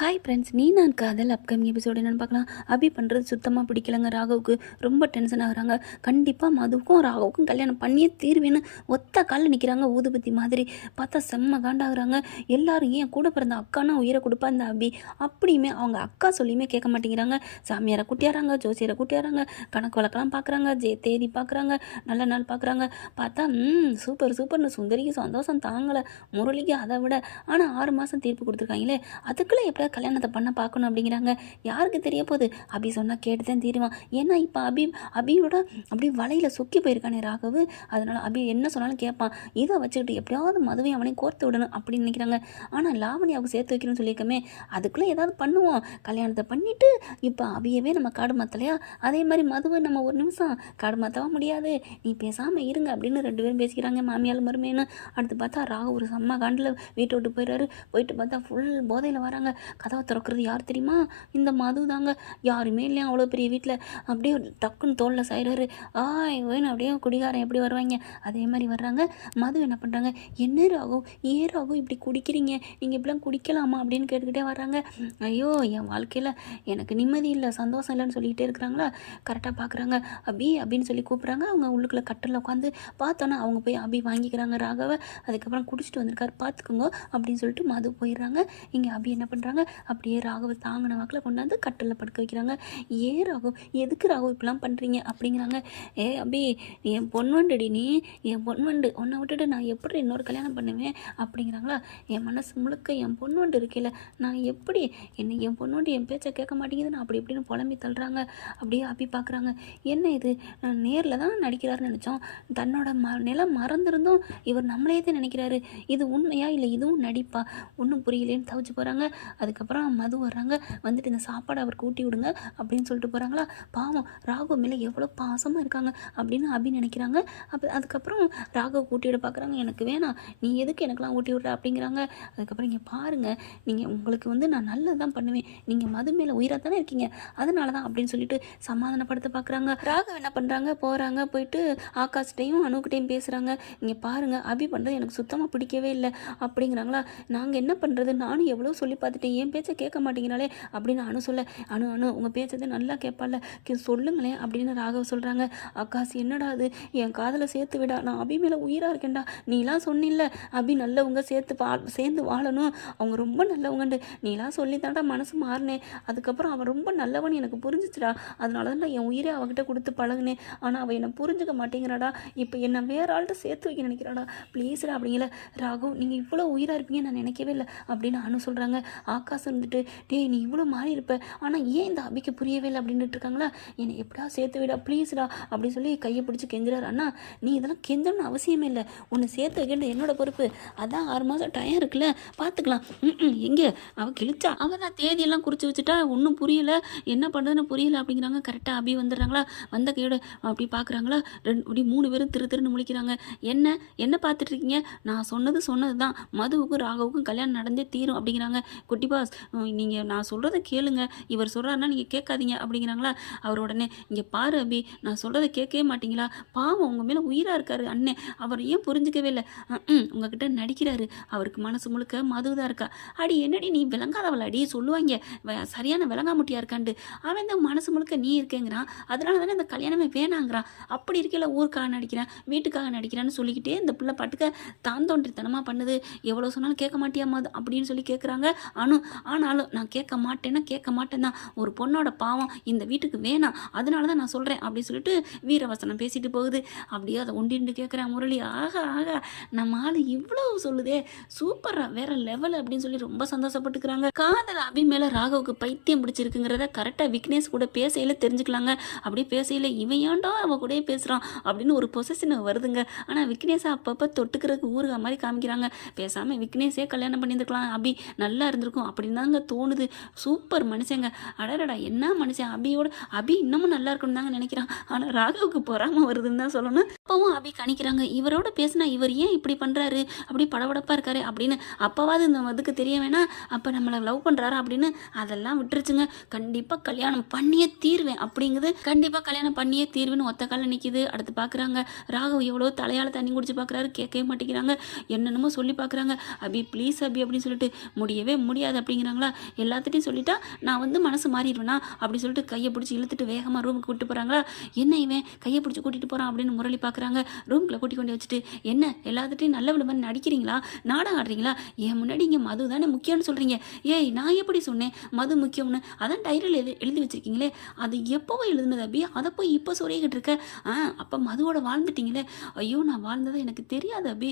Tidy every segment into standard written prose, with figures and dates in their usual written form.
Hi friends, நீ நான் காதல் அப்கமிங் எபிசோடு என்னென்னு பார்க்கலாம். அபி பண்ணுறது சுத்தமாக பிடிக்கலங்க ராகவுக்கு. ரொம்ப டென்ஷன் ஆகுறாங்க. கண்டிப்பாக மதுவுக்கும் ராகவுக்கும் கல்யாணம் பண்ணியே தீர்வேன்னு ஒத்த காலில் நிற்கிறாங்க. ஊதுபத்தி மாதிரி பார்த்தா செம்ம காண்டாகிறாங்க. எல்லாரும் ஏன் கூட பிறந்த அக்கானா உயிரை கொடுப்பா இந்த அபி. அப்படியுமே அவங்க அக்கா சொல்லியுமே கேட்க மாட்டேங்கிறாங்க. சாமியாரை குட்டியாராங்க, ஜோசியரை குட்டியாராங்க, கணக்கு வழக்கெல்லாம் பார்க்குறாங்க, தேதி பார்க்குறாங்க, நல்ல நாள் பார்க்குறாங்க. பார்த்தா சூப்பர் சூப்பர்னு சுந்தரிக்கு சந்தோஷம் தாங்கலை, முரளிக்கு அதை விட. ஆனால் 6 மாதம் தீர்ப்பு கொடுத்துருக்காங்களே, அதுக்குள்ளே எப்படியா கல்யாணத்தை பண்ண பார்க்கணும் அப்படிங்கிறாங்க. யாருக்கு தெரிய போகுது? அபி சொன்னால் கேட்டு தான் தீருவான். ஏன்னா இப்போ அபியோட அப்படியே வலையில் சொக்கி போயிருக்கானே ராகவு. அதனால் அபி என்ன சொன்னாலும் கேட்பான். இதை வச்சுக்கிட்டு எப்படியாவது மதுவையும் அவனையும் கோர்த்து விடணும் அப்படின்னு நினைக்கிறாங்க. ஆனால் லாவணியாவுக்கு சேர்த்து வைக்கணும்னு சொல்லியிருக்கமே, அதுக்குள்ளே ஏதாவது பண்ணுவோம். கல்யாணத்தை பண்ணிவிட்டு இப்போ அபியவே நம்ம காடு மாற்றலையா, அதே மாதிரி மதுவை நம்ம ஒரு நிமிஷம் காடு மாற்றவும் முடியாது, நீ பேசாமல் இருங்க அப்படின்னு 2 பேரும் பேசிக்கிறாங்க, மாமியால் மருமேன்னு. அடுத்து பார்த்தா ராகு ஒரு செம்ம காண்டில் வீட்டை விட்டு போயிடுறாரு. போயிட்டு பார்த்தா ஃபுல் போதையில் வராங்க. கதவை திறக்கிறது யார் தெரியுமா? இந்த மது தாங்க. யாருமே இல்லையா அவ்வளோ பெரிய வீட்டில். அப்படியே டக்குன்னு தோளில் சாயிறாரு. வேணும் அப்படியே குடிகாரன் எப்படி வருவாங்க அதே மாதிரி வர்றாங்க. மது என்ன பண்ணுறாங்க, என்ன ராகும் இப்படி குடிக்கிறீங்க, நீங்கள் இப்படிலாம் குடிக்கலாமா அப்படின்னு கேட்டுக்கிட்டே வர்றாங்க. ஐயோ, என் வாழ்க்கையில் எனக்கு நிம்மதி இல்லை, சந்தோஷம் இல்லைன்னு சொல்லிக்கிட்டே இருக்கிறாங்களா. கரெக்டாக பார்க்குறாங்க. அப்படின்னு சொல்லி கூப்பிட்றாங்க. அவங்க உள்ளுக்குள்ளே கட்டில் உட்காந்து பார்த்தோன்னா அவங்க போய் அபி வாங்கிக்கிறாங்க ராகவை. அதுக்கப்புறம் குடிச்சிட்டு வந்திருக்காரு பார்த்துக்குங்க அப்படின்னு சொல்லிட்டு மது போயிடுறாங்க. இங்கே அபி என்ன பண்ணுறாங்க, அப்படியே ராகவை தாங்கின வாக்கில் கொண்டாந்து கட்டில் படுக்க வைக்கிறாங்க. ராகு, எதுக்கு ராகு இப்படிலாம் பண்ணுறீங்க அப்படிங்கிறாங்க. அபி, என் பொன்வண்டுடி, நீ என் பொன்வண்டு, உன்னை விட்டுட்டு நான் எப்படி இன்னொரு கல்யாணம் பண்ணுவேன் அப்படிங்கிறாங்களா. என் மனசு முழுக்க என் பொன்வண்டு இருக்கையில் நான் எப்படி என் பொன்வண்டு என் பேச்சை கேட்க மாட்டேங்குது, நான் அப்படி இப்படின்னு புலம்பி தள்ளுறாங்க. அப்படியே அபி பார்க்குறாங்க. என்ன இது, நேரில் தான் நடிக்கிறாருன்னு நினச்சோம், தன்னோட நிலம் மறந்துருந்தும் இவர் நம்மளே தான் நினைக்கிறாரு. இது உண்மையா இல்லை இதுவும் நடிப்பா, ஒன்றும் புரியலேன்னு தவிச்சு போகிறாங்க. அதுக்கப்புறம் மது வர்றாங்க. வந்துட்டு இந்த சாப்பாடை அவருக்கு ஊட்டி விடுங்க அப்படின்னு சொல்லிட்டு போகிறாங்களா. பாவம் ராகு மேலே எவ்வளோ பாசமாக இருக்காங்க அப்படின்னு அபி நினைக்கிறாங்க. அதுக்கப்புறம் ராகு ஊட்டி விட பார்க்குறாங்க. எனக்கு வேணாம், நீ எதுக்கு எனக்கெல்லாம் ஊட்டி விட்ற அப்படிங்கிறாங்க. அதுக்கப்புறம் இங்கே பாருங்கள், நீங்கள் உங்களுக்கு நான் நல்லது தான் பண்ணுவேன், நீங்கள் மது மேலே உயிராக தானே இருக்கீங்க, அதனால தான் அப்படின்னு சொல்லிட்டு சமாதானப்படுத்த பார்க்குறாங்க. ராகு என்ன பண்ணுறாங்க, போகிறாங்க, போயிட்டு ஆகாஷ்டையும் அணுக்கிட்டையும் பேசுகிறாங்க. இங்கே பாருங்கள், அபி பண்ணுறது எனக்கு சுத்தமாக பிடிக்கவே இல்லை அப்படிங்கிறாங்களா. நாங்கள் என்ன பண்ணுறது, நானும் எவ்வளோ சொல்லி பார்த்துட்டேன், என் பேச்சை கேட்க மாட்டேங்கிறாளே அப்படின்னு சொல்ல. அணு உங்கள் பேச்சதை நல்லா கேட்பால, சொல்லுங்களேன் அப்படின்னு ராகவ் சொல்கிறாங்க. ஆகாஷ், என்னடா அது, என் காதலை சேர்த்து விடா, நான் அபி மேலே உயிராக இருக்கேன்டா, நீலாம் சொன்னில்ல அபி நல்லவங்க சேர்ந்து வாழணும், அவங்க ரொம்ப நல்லவங்கண்டு, நீலாம் சொல்லித்தாண்டா மனசு மாறினேன். அதுக்கப்புறம் அவன் ரொம்ப நல்லவன் எனக்கு புரிஞ்சிச்சுடா, அதனால தான் நான் என் உயிரை அவகிட்ட கொடுத்து பழகினேன். ஆனால் அவள் என்னை புரிஞ்சுக்க மாட்டேங்கிறாடா, இப்போ என்னை வேற ஆள்கிட்ட சேர்த்து வைக்க நினைக்கிறாடா, ப்ளீஸ்டா அப்படிங்கல. ராகு, நீங்கள் இவ்வளோ உயிராக இருப்பீங்க நான் நினைக்கவே இல்லை அப்படின்னு அனு சொல்கிறாங்க. ஆகாஷ் வந்துட்டு, நீ இவ்வளோ மாறி இருப்ப, ஆனால் ஏன் இந்த அபிக்கு புரியவே இல்லை அப்படின்ட்டு இருக்காங்களா. என்னை எப்படா சேர்த்து விடா ப்ளீஸ்டா அப்படின்னு சொல்லி கையை பிடிச்சி கெஞ்சுறாரு. அண்ணா, நீ இதெல்லாம் கெஞ்சணும்னு அவசியமே இல்லை, உன்னை சேர்த்து வைக்கின்ற என்னோட பொறுப்பு, அதான் 6 மாதம் டைம் இருக்குல்ல, பார்த்துக்கலாம். எங்கே அவள் கிழிச்சா, அவள் தான் தேதியெல்லாம் குறித்து வச்சுட்டா, ஒன்றும் புரியலை, என்ன பண்ணுறதுன்னு புரியல அப்படிங்கிறாங்க. கரெக்டாக அபி வந்துடுறாங்களா. வந்த கையோட அப்படி பார்க்குறாங்களா. அப்படி 3 பேரும் திருன்னு முழிக்கிறாங்க. என்ன பார்த்துட்டு இருக்கீங்க, நான் சொன்னது தான், மதுவுக்கும் ராகவுக்கும் கல்யாணம் நடந்தே தீரும் அப்படிங்கிறாங்க. குட்டி பாஸ், நீங்கள் நான் சொல்கிறத கேளுங்க, இவர் சொல்கிறாருன்னா நீங்கள் கேட்காதீங்க அப்படிங்கிறாங்களா. அவர் உடனே, இங்கே பாரு அபி, நான் சொல்கிறத கேட்கவே மாட்டிங்களா, பாவம் உங்கள் மேலே உயிராக இருக்காரு அண்ணே, அவர் ஏன் புரிஞ்சிக்கவே இல்லை, உங்ககிட்ட நடிக்கிறாரு, அவருக்கு மனசு முழுக்க மது தான் இருக்கா. அடி என்னடி நீ விளங்காதவள் அடி, சொல்லுவாங்க சரியான விளங்காமுட்டியாக இருக்காண்டு, அவன் தான் மனசு முழுக்க நீ இருக்கேங்கிறான், அதனால தானே இந்த கல்யாணமே வேணாங்கிறான். அப்படி இருக்கையில் ஊருக்காக நடிக்கிறேன், வீட்டுக்காக நடிக்கிறான்னு சொல்லிக்கிட்டே இந்த பிள்ளை பட்டுக்க தான் தோன்றித்தனமாக பண்ணுது, எவ்வளோ சொன்னாலும் கேட்க மாட்டியாமா அப்படின்னு சொல்லி கேட்குறாங்க அனு. ஆனாலும் நான் கேட்க மாட்டேன் தான், ஒரு பொண்ணோட பாவம் இந்த வீட்டுக்கு வேணாம், அதனால தான் நான் சொல்கிறேன் அப்படின்னு சொல்லிட்டு வீரவசனம் பேசிட்டு போகுது. அப்படியே அதை ஒண்டின்னு கேட்குறேன் முரளி. ஆகா நம்ம ஆள் இவ்வளோ சொல்லுதே, சூப்பரா வேற லெவல் அப்படின்னு சொல்லி ரொம்ப சந்தோஷப்பட்டுக்கிறாங்க. காதல் அபி மேலே ராகவுக்கு பைத்தியம் பிடிச்சிருக்குங்கிறத கரெக்டாக விக்னேஷ் கூட பேசையில் தெரிஞ்சுக்கலாங்க. அப்படி பேசையில் இவன் ஏன்டா அவள் கூட பேசுகிறான் அப்படின்னு ஒரு பொசசின் வருதுங்க. ஆனால் விக்னேஷை அப்பப்போ தொட்டுக்கிறதுக்கு ஊருகா மாதிரி காமிக்கிறாங்க. பேசாமல் விக்னேஷே கல்யாணம் பண்ணியிருந்துக்கலாம், அபி நல்லா இருந்திருக்கும் அப்படின்னு தாங்க தோணுது. சூப்பர் மனுஷங்க, அடடா என்ன மனுஷன், அபி இன்னமும் நல்லா இருக்குன்னு தாங்க நினைக்கிறான். ஆனால் ராகவுக்கு பொறாம வருதுன்னு தான் சொல்லணும். அப்பவும் அபி கணிக்கிறாங்க, இவரோட பேசினா இவர் ஏன் இப்படி பண்ணுறாரு, அப்படி படபடப்பாக இருக்காரு அப்படின்னு. அப்போவாது இந்த மதுக்கு தெரிய வேணா, அப்போ நம்மளை லவ் பண்ணுறாரா அப்படின்னு. அதெல்லாம் விட்டுருச்சுங்க. கண்டிப்பாக கல்யாணம் பண்ணியே தீர்வேன் அப்படிங்குது. கண்டிப்பாக கல்யாணம் பண்ணியே தீர்வுன்னு ஒத்த காலில் நிற்கிது. அடுத்து பார்க்குறாங்க, ராகவ் எவ்வளோ தலையால் தண்ணி குடிச்சு பார்க்குறாரு, கேட்கவே மாட்டேங்கிறாங்க. என்னென்னமோ சொல்லி பார்க்குறாங்க. அபி ப்ளீஸ் அபி அப்படின்னு சொல்லிட்டு, முடியவே முடியாது அப்படிங்கிறாங்களா. எல்லாத்துட்டையும் சொல்லிட்டா நான் வந்து மனசு மாறிடுவேனா அப்படி சொல்லிட்டு கையை பிடிச்சி இழுத்துட்டு வேகமாக ரூமுக்கு கூப்பிட்டு போகிறாங்களா. என்ன இவன் கையை பிடிச்சி கூட்டிகிட்டு போகிறான் அப்படின்னு முரளி பார்க்குறாங்க. ரூம்குள்ளே கூட்டி கொண்டு வச்சுட்டு, என்ன எல்லாத்துட்டையும் நல்ல விட மாதிரி நடிக்கிறீங்களா, நாடகம் ஆடுறீங்களா, என் முன்னாடி இங்கே மது தானே முக்கியம்னு சொல்கிறீங்க. ஏய் நான் எப்படி சொன்னேன் மது முக்கியம்னு? அதான் டைரியில் எழுதி வச்சிருக்கீங்களே, அது எப்போவோ எழுதுனது அபி, அதை போய் இப்போ சொல்லிக்கிட்டு இருக்க. அப்போ மதுவோட வாழ்ந்துட்டீங்களே. ஐயோ நான் வாழ்ந்ததை எனக்கு தெரியாது அபி,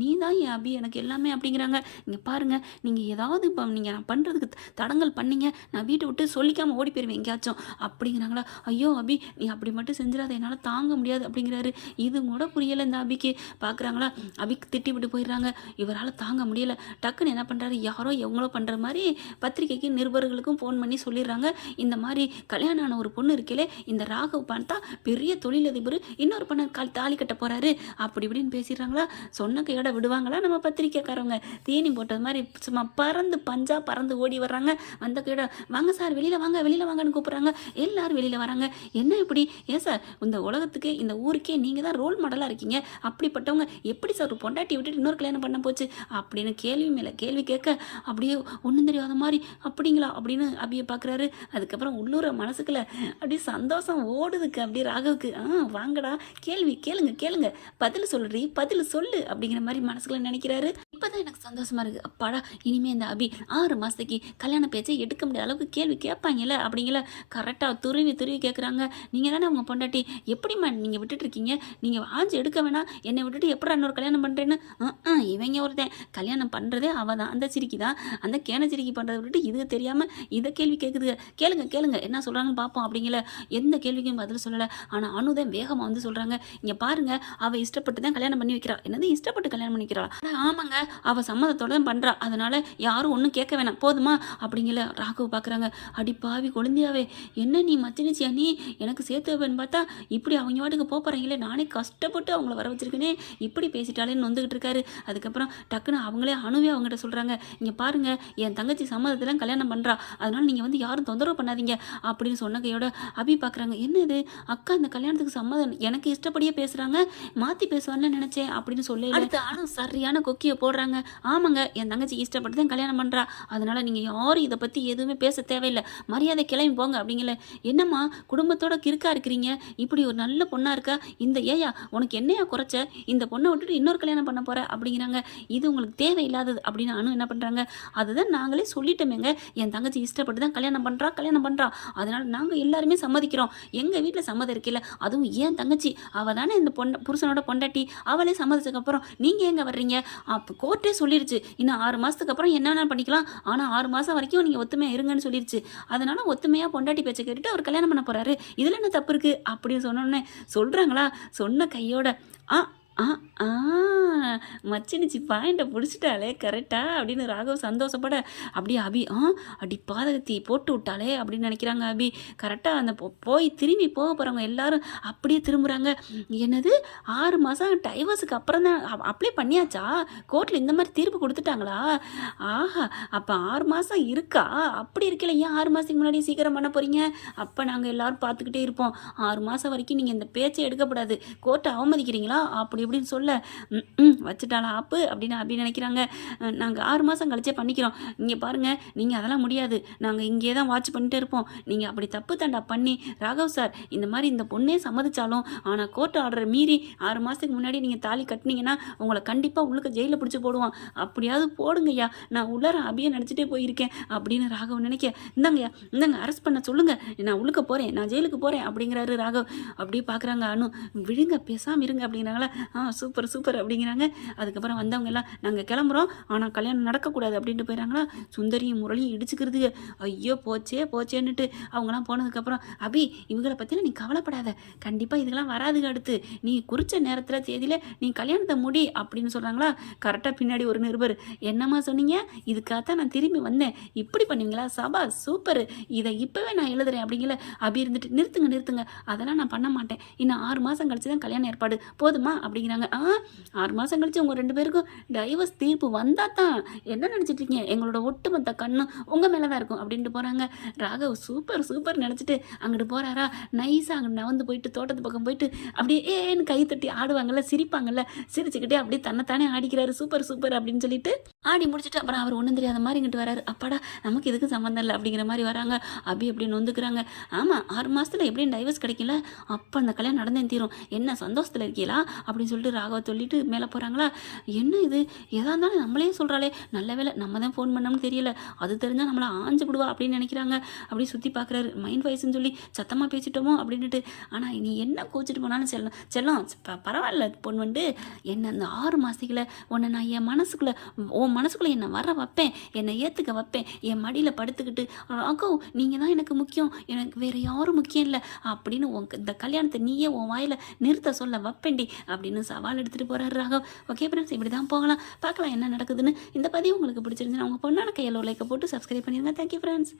நீ தான் என் அபி எனக்கு எல்லாமே அப்படிங்கிறாங்க. இங்கே பாருங்கள், நீங்கள் ஏதாவது இப்போ நீங்கள் நான் பண்ணுறதுக்கு தடங்கல் பண்ணீங்க, நான் வீட்டை விட்டு சொல்லிக்காமல் ஓடி போயிடுவேன் எங்கேயாச்சும் அப்படிங்கிறாங்களா. ஐயோ அபி நீ அப்படி மட்டும் செஞ்சிடாத, என்னால் தாங்க முடியாது அப்படிங்கிறாரு. இது கூட புரியலை இந்த அபிக்கு. பார்க்குறாங்களா, அபிக்கு திட்டி விட்டு போயிடுறாங்க. இவரால் தாங்க முடியலை. டக்குன்னு என்ன பண்ணுறாரு, யாரோ எவங்களோ பண்ணுற மாதிரி பத்திரிக்கைக்கு நிருபர்களுக்கும் ஃபோன் பண்ணி சொல்லிடுறாங்க. இந்த மாதிரி கல்யாணம் ஆன ஒரு பொண்ணு இருக்கலே, இந்த ராகவ் பார்த்தா பெரிய தொழிலதிபர், இன்னொரு பொண்ணு தாலி கட்ட போகிறாரு அப்படி இப்படின்னு பேசிடுறாங்களா. சொன்ன கையோட விடுவாங்களா நம்ம பத்திரிக்கைக்காரவங்க? தீனி போட்டது மாதிரி சும்மா பறந்து பஞ்சா பறந்து ஓடி வர்றாங்க. வந்த கையோட வாங்க சார் வெளியில் வாங்க வெளியில் வாங்கன்னு கூப்பிட்றாங்க. எல்லாரும் வெளியில் வராங்க. என்ன இப்படி? ஏன் சார் இந்த உலகத்துக்கு இந்த ஊருக்கே நீங்கள் தான் ரோல் மாடலாக இருக்கீங்க, அப்படிப்பட்டவங்க எப்படி சார் ஒரு பொண்டாட்டி விட்டுட்டு இன்னொரு கல்யாணம் பண்ண போச்சு அப்படின்னு கேள்வி மேலே கேள்வி கேட்க அப்படியே ஒன்றும் தெரியாத மாதிரி அப்படிங்களா அப்படின்னு அபியை பார்க்குறாரு. அதுக்கப்புறம் உள்ளூர மனசுக்குள்ள அப்படியே சந்தோஷம் ஓடுதுக்கு அப்படியே ராகவுக்கு. வாங்கடா கேள்வி கேளுங்க கேளுங்க, பதில் சொல்றீ பதில் சொல்லு அப்படிங்கிற மாதிரி மனசுக்குள்ள நினைக்கிறாரு. இப்போதான் எனக்கு சந்தோஷமா இருக்கு. அப்பாடா இனிமே இந்த அபி 6 மாதத்துக்கு கல்யாண பேச்சை எடுக்க முடியாத அளவுக்கு கேள்வி கேட்பாங்கல்ல அப்படிங்கிற கரெக்டாக துருவி கேட்குறாங்க. நீங்கள் தானே அவங்க பொண்டாட்டி, எப்படிம்மா நீங்கள் விட்டுட்டு இருக்கீங்க, நீங்கள் ஆஞ்சு எடுக்க வேணாம், என்னை விட்டுட்டு எப்படி இன்னொரு கல்யாணம் பண்ணுறேன்னு. இவங்க ஒருத்தன் கல்யாணம் பண்ணுறதே அவள் தான், அந்த சிரிக்கி தான், அந்த கேன சிரிக்கி பண்ணுறதை விட்டுட்டு இது தெரியாமல் இதை கேள்வி கேட்குதுங்க. கேளுங்க கேளுங்க என்ன சொல்கிறாங்கன்னு பார்ப்போம் அப்படிங்கிற எந்த கேள்விக்கும் பதில் சொல்லலை. ஆனால் அனுதான் வேகமாக வந்து சொல்கிறாங்க, இங்கே பாருங்க அவள் இஷ்டப்பட்டு தான் கல்யாணம் பண்ணி வைக்கிறா. என்னது இஷ்டப்பட்டு கல்யாணம் பண்ணி வைக்கிறாளா? ஆமாங்க அவள் சம்மதத்தோடு தான் பண்ணுறா, அதனால் யாரும் ஒன்றும் கேட்க வேணாம் போதுமா அப்படிங்கிற ராகவ் பார்க்குறாங்க. அடி பாவி கொழுந்தியாவே, என்ன நீ மச்சினிச்சியா நீ எனக்கு சேர்த்து வைப்பேன்னு பார்த்தா இப்படி அவங்க வாட்டுக்கு போகிறாங்களே, நானே கஷ்டப்பட்டு அவங்கள வர வச்சிருக்கேனே, இப்படி பேசிட்டாலேன்னு வந்துக்கிட்டு இருக்காரு. அதுக்கப்புறம் டக்குன்னு அவங்களே அணுவே அவங்ககிட்ட சொல்கிறாங்க, இங்கே பாருங்கள் என் தங்கச்சி சம்மதத்தில் கல்யாணம் பண்ணுறா, அதனால் நீங்கள் வந்து யாரும் தொந்தரவு பண்ணாதீங்க அப்படின்னு சொன்ன கையோட அபி பார்க்குறாங்க. என்னது அக்கா இந்த கல்யாணத்துக்கு சம்மதம் எனக்கு இஷ்டப்படியே பேசுகிறாங்க, மாற்றி பேசுவான்னு நினச்சேன் அப்படின்னு சொல்லி அடுத்து ஆனும் சரியான கொக்கியை போடுறாங்க. ஆமாங்க என் தங்கச்சி இஷ்டப்பட்டு தான் கல்யாணம் பண்ணுறா, அதனால் நீங்கள் யாரும் இதை பற்றி எதுவுமே பேச தேவையில்லை, மரியாதை கிளம்பி போங்க அப்படிங்கல. என்னம்மா குடும்பத்தோட கிறுக்கா இருக்கிறீங்க, இப்படி ஒரு நல்ல பொண்ணாக இருக்கா, இந்த ஏயா உனக்கு என்னையா குறைச்ச, இந்த பொண்ணை விட்டுட்டு இன்னொரு கல்யாணம் பண்ண போகிற அப்படிங்கிறாங்க. இது உங்களுக்கு தேவையில்லாதது அப்படின்னு அனு என்ன பண்ணுறாங்க, அதுதான் நாங்களே சொல்லிட்டோமேங்க, என் தங்கச்சி இஷ்டப்பட்டு தான் கல்யாணம் பண்ணுறா, அதனால் நாங்கள் எல்லாருமே சம்மதிக்கிறோம், எங்கள் வீட்டில் சம்மதம் இருக்கில்ல, அதுவும் ஏன் தங்கச்சி அவள் தானே இந்த புருஷனோட பொண்டாட்டி, அவளே சம்மதிச்சதுக்கப்புறம் நீங்கள் எங்கே வர்றீங்க, அப்போ கோர்ட்டே சொல்லிருச்சு இன்னும் 6 மாதத்துக்கு அப்புறம் என்ன பண்ணிக்கலாம், ஆனால் 6 மாதம் வரைக்கும் நீங்கள் ஒத்துமையாக இருங்கன்னு சொல்லிருச்சு, அதனால் ஒத்துமையாக பொண்டாட்டி பேச்சை கேட்டுட்டு அவர் கல்யாணம் பண்ண போகிறாரு, இதில் என்ன தப்பு இருக்குது அப்படின்னு சொன்னோன்னே சொல்கிறாங்களா. சொன்ன கையோட ஆ ஆ மச்சினிச்சி பாயிண்ட்டை பிடிச்சிட்டாலே கரெக்டா அப்படின்னு ராகவ் சந்தோஷப்பட அப்படியே அபி அடி பாதகத்தி போட்டு விட்டாலே அப்படின்னு நினைக்கிறாங்க. அபி கரெக்டாக அந்த போய் திரும்பி போக போகிறவங்க எல்லாரும் அப்படியே திரும்புகிறாங்க. என்னது 6 மாதம் டைவர்ஸுக்கு அப்புறம் தான் அப்ளை பண்ணியாச்சா, கோர்ட்டில் இந்த மாதிரி தீர்ப்பு கொடுத்துட்டாங்களா, ஆஹா அப்போ 6 மாதம் இருக்கா, அப்படி இருக்கல ஏன் 6 மாதத்துக்கு முன்னாடி சீக்கிரம் பண்ண போகிறீங்க, அப்போ நாங்கள் எல்லோரும் பார்த்துக்கிட்டே இருப்போம், 6 மாதம் வரைக்கும் நீங்கள் இந்த பேச்சை எடுக்கப்படாது, கோர்ட்டை அவமதிக்கிறீங்களா அப்படி இப்படின்னு சொல்ல வச்சுட்டாளா ஆப்பு அப்படின்னு அப்படி நினைக்கிறாங்க. நாங்கள் 6 மாதம் கழிச்சே பண்ணிக்கிறோம், இங்கே பாருங்கள் நீங்கள் அதெல்லாம் முடியாது, நாங்கள் இங்கே தான் வாட்ச் பண்ணிட்டே இருப்போம், நீங்கள் அப்படி தப்பு தண்டா பண்ணி ராகவ் சார் இந்த மாதிரி இந்த பொண்ணே சம்மதிச்சாலும் ஆனால் கோர்ட் ஆர்டரை மீறி 6 மாதத்துக்கு முன்னாடி நீங்கள் தாலி கட்டினீங்கன்னா உங்களை கண்டிப்பாக உள்ளுக்கு ஜெயிலில் பிடிச்சி போடுவான், அப்படியாவது போடுங்கய்யா, நான் உள்ளார அபியை நினச்சிட்டே போயிருக்கேன் அப்படின்னு ராகவ் நினைக்க, இந்தாங்கய்யா இந்தாங்க அரெஸ்ட் பண்ண சொல்லுங்கள், நான் உள்ளுக்க போகிறேன், நான் ஜெயிலுக்கு போகிறேன் அப்படிங்கிறாரு ராகவ். அப்படியே பார்க்குறாங்க அனு, விழுங்க பேசாமல் இருங்க அப்படிங்கிறாங்களா. சூப்பர் சூப்பர் அப்படிங்கிறாங்க. அதுக்கப்புறம் வந்தவங்க எல்லாம் நாங்கள் கிளம்புறோம், ஆனால் கல்யாணம் நடக்கக்கூடாது அப்படின்ட்டு போயிடறாங்களா. சுந்தரியும் முரளியும் இடிச்சுக்கிறதுக்கு ஐயோ போச்சேன்னுட்டு அவங்களாம் போனதுக்கப்புறம் அபி இவங்களை பற்றிலாம் நீ கவலைப்படாத, கண்டிப்பாக இதுக்கெல்லாம் வராதுங்க, அடுத்து நீ குறித்த நேரத்தில் தேதியில் நீ கல்யாணத்தை முடி அப்படின்னு சொல்கிறாங்களா. கரெக்டாக பின்னாடி ஒரு நிருபர், என்னம்மா சொன்னீங்க, இதுக்காகத்தான் நான் திரும்பி வந்தேன், இப்படி பண்ணுவீங்களா, சபா சூப்பர், இதை இப்போவே நான் எழுதுறேன் அப்படிங்கிற. அபி இருந்துட்டு நிறுத்துங்க அதெல்லாம் நான் பண்ண மாட்டேன், இன்னும் 6 மாதம் கழிச்சு தான் கல்யாணம் ஏற்பாடு போதுமா அப்படி அப்படிங்கிறாங்க. 6 மாதம் கழிச்சு உங்கள் 2 பேருக்கும் டைவர்ஸ் தீர்ப்பு வந்தால் தான் என்ன நினச்சிட்டு இருக்கீங்க, எங்களோட ஒட்டுமொத்த கண்ணும் உங்கள் மேலே தான் இருக்கும் அப்படின்ட்டு போகிறாங்க. ராகவ் சூப்பர் சூப்பர் நினச்சிட்டு அங்கிட்டு போகிறாரா, நைஸாக அங்கே நவந்து போயிட்டு தோட்டத்து பக்கம் போயிட்டு அப்படியே ஏன்னு கை தட்டி ஆடுவாங்கல்ல, சிரிப்பாங்கல்ல, சிரிச்சுக்கிட்டே அப்படியே தன்னைத்தானே ஆடிக்கிறாரு. சூப்பர் சூப்பர் அப்படின்னு சொல்லிட்டு ஆடி முடிச்சுட்டு அப்புறம் அவர் ஒன்றும் தெரியாத மாதிரி இங்கிட்டு வராரு. அப்பாடா நமக்கு இதுக்கு சம்மந்தம் இல்லை அப்படிங்கிற மாதிரி வராங்க. அபி அப்படின்னு வந்துக்கிறாங்க. ஆமாம் 6 மாதத்தில் எப்படியும் டைவர்ஸ் கிடைக்கல, அப்போ அந்த கல்யாணம் நடந்தே தீரும், என்ன சந்தோஷத்தில் இருக்கீங்களா அப்படின்னு சொல்லிட்டு ராகவ சொல்லிட்டு மேலே போகிறாங்களா. என்ன இது எதாக இருந்தாலும் நம்மளே சொல்கிறாளே, நல்ல வேலை நம்ம தான் ஃபோன் பண்ணோம்னு தெரியல, அது தெரிஞ்சால் நம்மளை ஆஞ்சு விடுவா அப்படின்னு நினைக்கிறாங்க. அப்படி சுற்றி பார்க்குறாரு. மைண்ட் வாய்ஸ்ன்னு சொல்லி சத்தமாக பேசிட்டோமோ அப்படின்ட்டு. ஆனால் நீ என்ன கோச்சிட்டு போனாலும் செல்லம் செல்லம் பரவாயில்ல பொண்ணு வந்து என்ன அந்த 6 மாதத்துக்குள்ள உன்னை நான் என் மனசுக்குள்ளே உன் மனசுக்குள்ளே என்னை வர வைப்பேன், என்னை ஏற்றுக்க வைப்பேன், என் மடியில் படுத்துக்கிட்டு ராகவ் நீங்கள் தான் எனக்கு முக்கியம், எனக்கு வேறு யாரும் முக்கியம் இல்லை அப்படின்னு இந்த கல்யாணத்தை நீயே உன் வாயில் நிறுத்த சொல்ல வைப்பேன்டி அப்படின்னு சவால் எடுத்துகிட்டு போகிறாரு ராகவ். ஓகே ஃப்ரெண்ட்ஸ், இப்படி தான் போகலாம், பார்க்கலாம் என்ன நடக்குதுன்னு. இந்த பதிவு உங்களுக்கு பிடிச்சிருந்துச்சுன்னா உங்கள் பொண்ணான கையில் லைக்கை போட்டு சப்ஸ்கிரைப் பண்ணிடுங்க. Thank you friends.